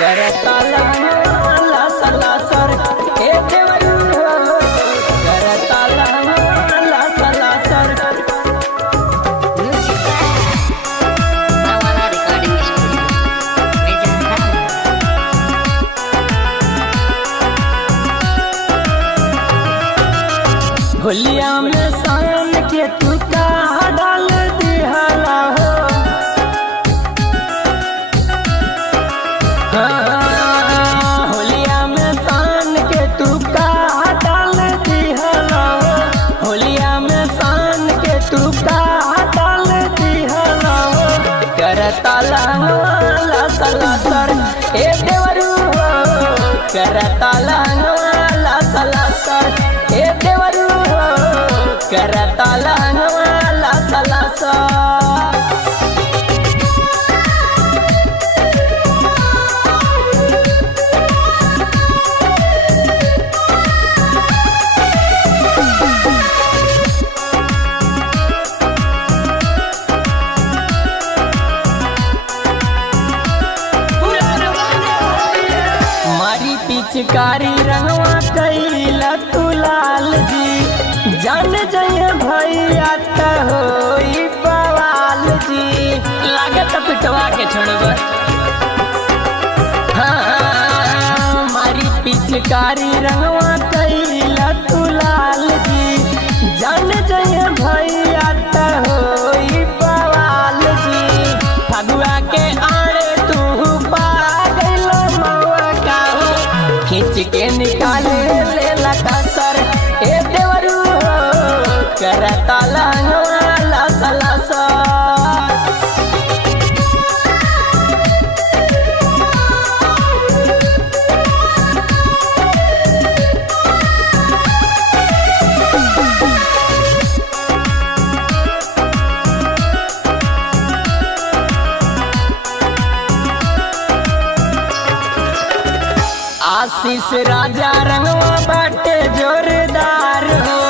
करता लहंगा सलासर ए देवरू करता लहंगा सलासर। होलिया में शान के तू का डाल दिहला हो, होलिया में शान के तू का डाल दिहला हो, होलिया में शान के तू का डाल दिहला हो। करता लहंगा सलासर ए देवरू करता लहंगा सलासर ए देवरू करता लहंगा सलासर। मारी पिचकारी रंगवा कैला तू लाल जी, जान जइए भैया त होई बवाल जी। लागत पिटवा के छोड़ब हाँ, मारी पिचकारी रंगवा कैला तू लाल जी, जान जइए भैया त होई बवाल जी। फगुआ के आड़े तू पा गइल मौआ का हो, खींच के निकाले ले लकासर ए देवरू करता लहंगा सलासर। आशीष राजा रंगवा बाटे जोरदार हो,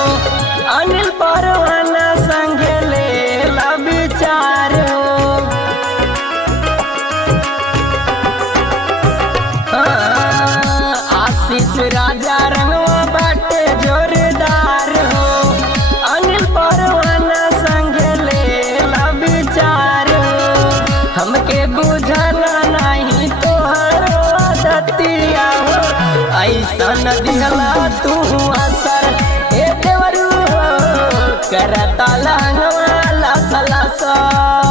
अनिल परवाना संगे ले ला विचार हो। आशीष राजा रंगवा बाटे जोरदार हो, अनिल परवाना संगे ले ला विचार हो। हमके बुझला नहीं तोहर दतिया हो, ऐसन दिहला तू असर ए देवरू करता लहंगा सलासर।